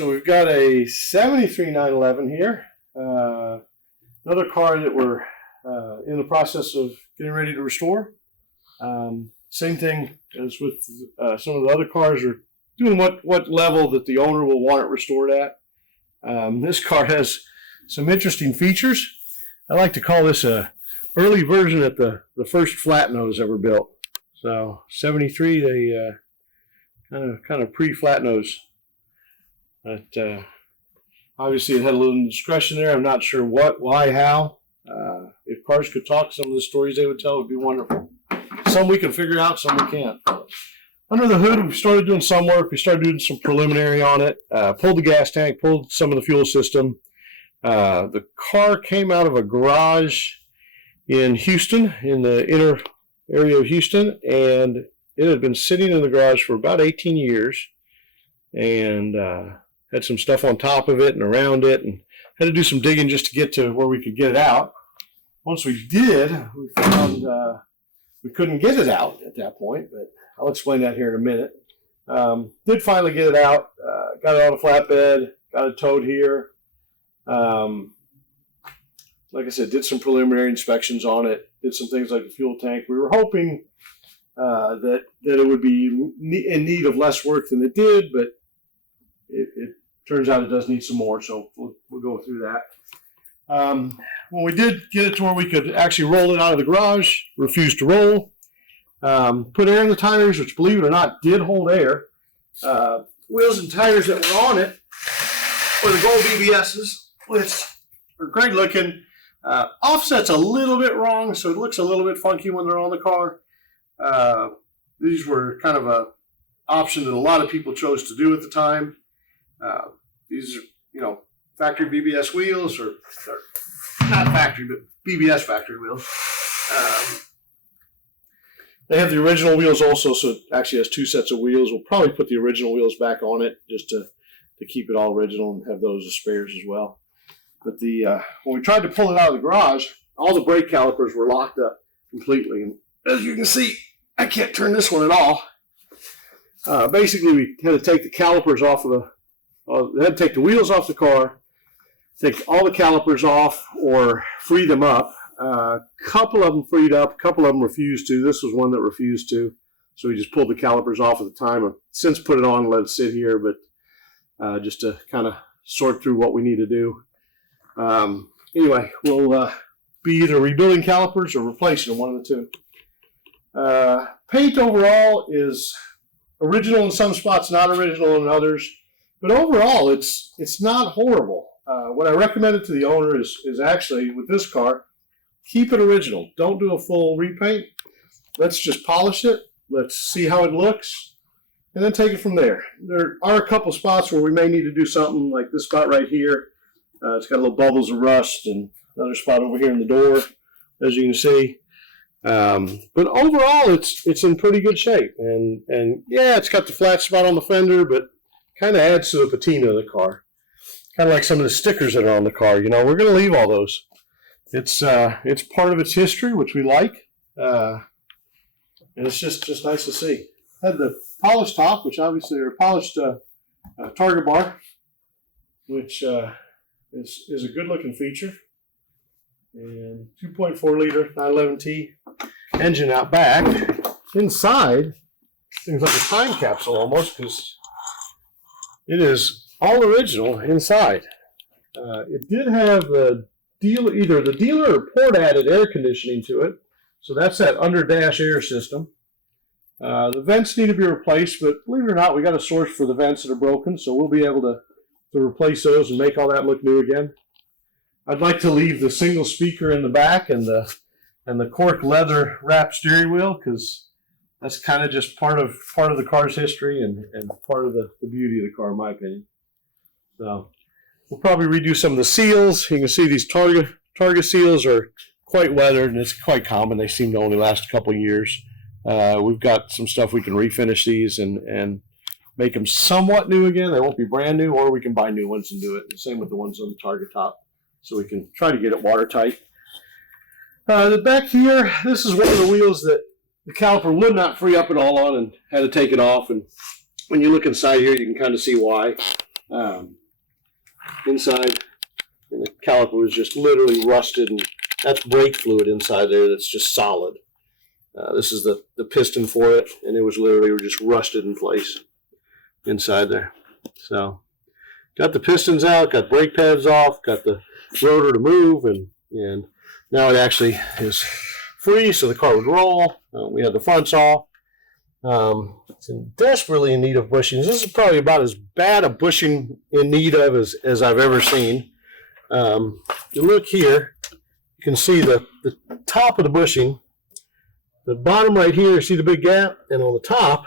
so we've got a 73 911 here. Another car that we're in the process of getting ready to restore. Same thing as with some of the other cars, are doing what level that the owner will want it restored at. This car has some interesting features. I like to call this a early version at the first flat nose ever built. So 73, they kind of pre-flat nose. But obviously it had a little indiscretion there. I'm not sure what, why, how. If cars could talk, some of the stories they would tell would be wonderful. Some we can figure out, some we can't. Under the hood, we started doing some work. We started doing some preliminary on it. Pulled the gas tank, pulled some of the fuel system. The car came out of a garage in Houston, in the inner area of Houston, and it had been sitting in the garage for about 18 years, and had some stuff on top of it and around it, and had to do some digging just to get to where we could get it out. Once we did, we found we couldn't get it out at that point, but I'll explain that here in a minute. Did finally get it out, got it on a flatbed, got it towed here. Like I said, did some preliminary inspections on it, did some things like the fuel tank. We were hoping that it would be in need of less work than it did, but it turns out it does need some more, so we'll go through that. When we did get it to where we could actually roll it out of the garage, refused to roll. Put air in the tires, which, believe it or not, did hold air. Wheels and tires that were on it were the gold BBSs, which are great looking. Offset's a little bit wrong, so it looks a little bit funky when they're on the car. These were kind of an option that a lot of people chose to do at the time. These are, factory BBS wheels, or not factory, but BBS factory wheels. They have the original wheels also, so it actually has two sets of wheels. We'll probably put the original wheels back on it just to keep it all original and have those as spares as well. But when we tried to pull it out of the garage, all the brake calipers were locked up completely. And as you can see, I can't turn this one at all. Basically, we had to take the calipers off of we had to take the wheels off the car, take all the calipers off or free them up. A couple of them freed up, a couple of them refused to. This was one that refused to. So we just pulled the calipers off at the time. I've since put it on and let it sit here, but just to kind of sort through what we need to do. Anyway, we'll be either rebuilding calipers or replacing them, one of the two. Paint overall is original in some spots, not original in others. But overall, it's not horrible. What I recommended to the owner is actually, with this car, keep it original. Don't do a full repaint. Let's just polish it. Let's see how it looks, and then take it from there. There are a couple spots where we may need to do something, like this spot right here. It's got little bubbles of rust, and another spot over here in the door, as you can see. But overall, it's in pretty good shape. And yeah, it's got the flat spot on the fender, but kind of adds to the patina of the car. Kind of like some of the stickers that are on the car. We're going to leave all those. It's part of its history, which we like, and it's just nice to see. Had the polished top, which obviously are polished target bar, which is a good looking feature, and 2.4 liter 911T engine out back. Inside, things like a time capsule almost, because it is all original inside. It did have either the dealer or port added air conditioning to it, so that's that under dash air system. The vents need to be replaced, but believe it or not, we got a source for the vents that are broken, so we'll be able to replace those and make all that look new again. I'd like to leave the single speaker in the back and the cork leather wrapped steering wheel, because that's kind of just part of the car's history and part of the beauty of the car, in my opinion. So we'll probably redo some of the seals. You can see these Targa seals are quite weathered, and it's quite common. They seem to only last a couple of years. We've got some stuff we can refinish these and make them somewhat new again. They won't be brand new, or we can buy new ones and do it. The same with the ones on the Targa top. So we can try to get it watertight. The back here, this is one of the wheels that the caliper would not free up at all on, and had to take it off. And when you look inside here, you can kind of see why. inside, and the caliper was just literally rusted, and that's brake fluid inside there that's just solid. This is the piston for it, and it was literally just rusted in place inside there. So got the pistons out, got brake pads off, got the rotor to move, and now it actually is free, so the car would roll. We had the fronts off. It's desperately in need of bushings. This is probably about as bad a bushing in need of as I've ever seen. You look here, you can see the top of the bushing. The bottom right here, see the big gap? And on the top,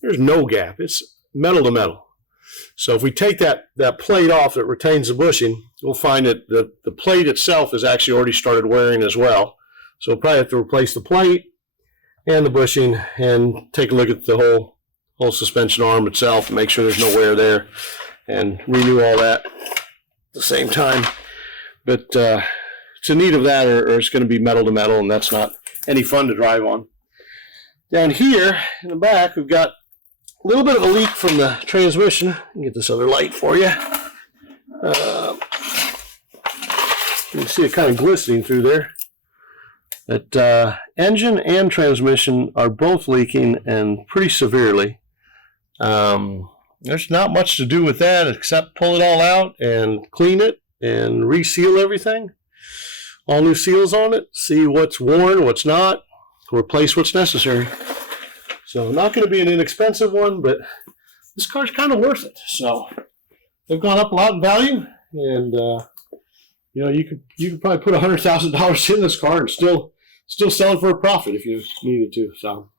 there's no gap. It's metal to metal. So if we take that plate off that retains the bushing, we'll find that the plate itself has actually already started wearing as well. So we'll probably have to replace the plate and the bushing and take a look at the whole suspension arm itself and make sure there's no wear there and renew all that at the same time. But it's in need of that, or it's going to be metal to metal, and that's not any fun to drive on. Down here in the back, we've got a little bit of a leak from the transmission. Let me get this other light for you. You can see it kind of glistening through there. That engine and transmission are both leaking, and pretty severely. There's not much to do with that except pull it all out and clean it and reseal everything. All new seals on it, see what's worn, what's not, replace what's necessary. So not going to be an inexpensive one, but this car's kind of worth it. So they've gone up a lot in value, and you know, you could probably put $100,000 in this car and still sell it for a profit if you needed to. So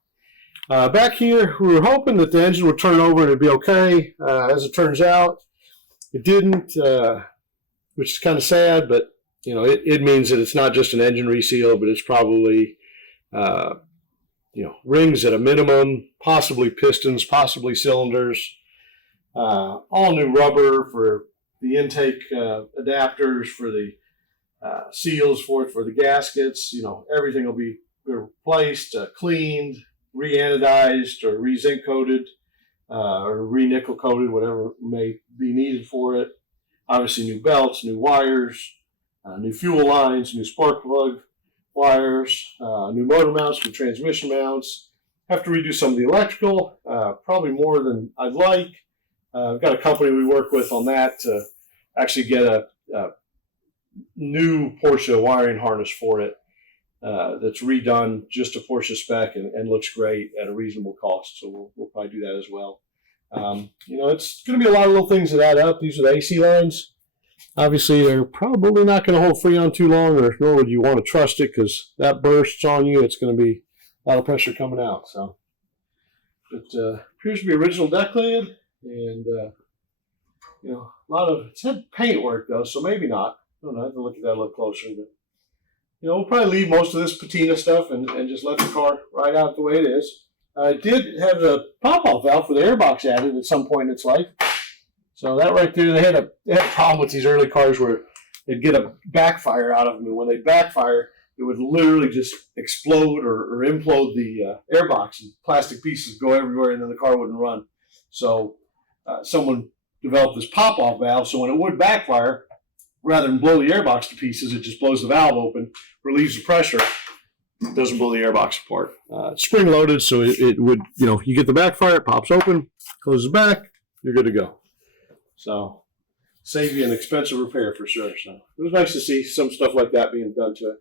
back here, we were hoping that the engine would turn over and it'd be okay. As it turns out, it didn't, which is kind of sad, but you know, it means that it's not just an engine reseal, but it's probably you know, rings at a minimum, possibly pistons, possibly cylinders, all new rubber for the intake adapters, for the seals for the gaskets. You know, everything will be replaced, cleaned, re-anodized, or re-zinc coated, or re-nickel coated, whatever may be needed for it. Obviously, new belts, new wires, new fuel lines, new spark plug wires, new motor mounts, new transmission mounts. Have to redo some of the electrical, probably more than I'd like. I've got a company we work with on that to actually get a new Porsche wiring harness for it that's redone just to Porsche spec and looks great at a reasonable cost. So we'll probably do that as well. You know, it's going to be a lot of little things that add up. These are the AC lines. Obviously, they're probably not going to hold Freon too long, or nor would you want to trust it, because that bursts on you, it's going to be a lot of pressure coming out. So, but appears to be original deck lid, and you know, a lot of, it's had paint work though, so maybe not. I don't know, I have to look at that a little closer, but you know, we'll probably leave most of this patina stuff and just let the car ride out the way it is. I did have the pop-off valve for the airbox added at some point in its life. So that right there, they had a problem with these early cars where they'd get a backfire out of them, and when they backfire, it would literally just explode or implode the airbox, and plastic pieces go everywhere, and then the car wouldn't run. So someone developed this pop-off valve, so when it would backfire, rather than blow the airbox to pieces, it just blows the valve open, relieves the pressure, doesn't blow the airbox apart. It's spring-loaded, so it would, you know, you get the backfire, it pops open, closes back, you're good to go. So, save you an expensive repair for sure. So, it was nice to see some stuff like that being done to it.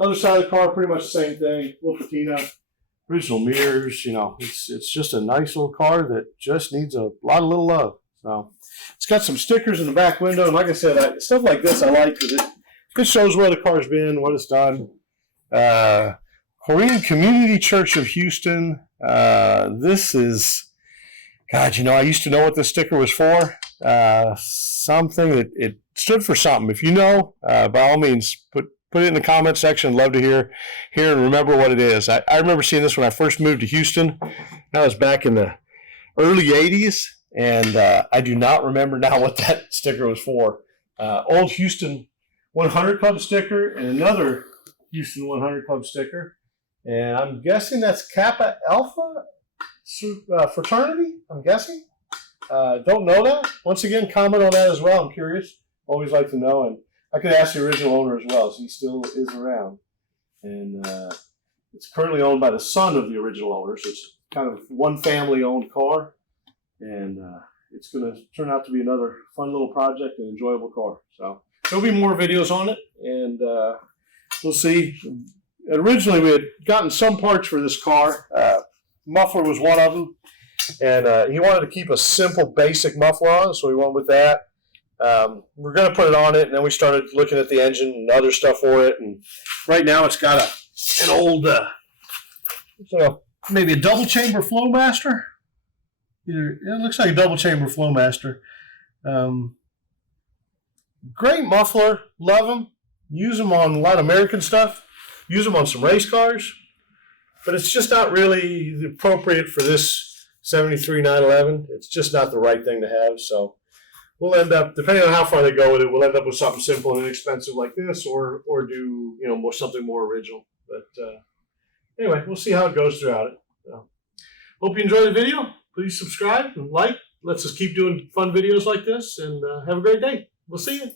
Other side of the car, pretty much the same thing. Little patina, original mirrors. You know, it's just a nice little car that just needs a lot of little love. So, it's got some stickers in the back window. And like I said, stuff like this I like because it shows where the car's been, what it's done. Korean Community Church of Houston. This is... God, you know, I used to know what this sticker was for. Something that it stood for something. If you know, by all means, put it in the comment section. I'd love to hear and remember what it is. I remember seeing this when I first moved to Houston. That was back in the early 80s, and I do not remember now what that sticker was for. Old Houston 100 Club sticker and another Houston 100 Club sticker. And I'm guessing that's Kappa Alpha fraternity, I'm guessing. don't know that. Once again, comment on that as well. I'm curious. Always like to know. And I could ask the original owner as well, as he still is around. And it's currently owned by the son of the original owner, so it's kind of one family-owned car. And it's going to turn out to be another fun little project and enjoyable car. So there'll be more videos on it, and we'll see. Originally, we had gotten some parts for this car. Muffler was one of them, and he wanted to keep a simple, basic muffler on, so we went with that. We're going to put it on it, and then we started looking at the engine and other stuff for it. And right now, it's got an old, maybe a double chamber Flowmaster. It looks like a double chamber Flowmaster. Great muffler, love them. Use them on a lot of American stuff. Use them on some race cars, but it's just not really appropriate for this 73 911. It's just not the right thing to have. So we'll end up, depending on how far they go with it, we'll end up with something simple and inexpensive like this, or do something more original. But anyway, we'll see how it goes throughout it. So, hope you enjoyed the video. Please subscribe and like. Let's just keep doing fun videos like this, and have a great day. We'll see you.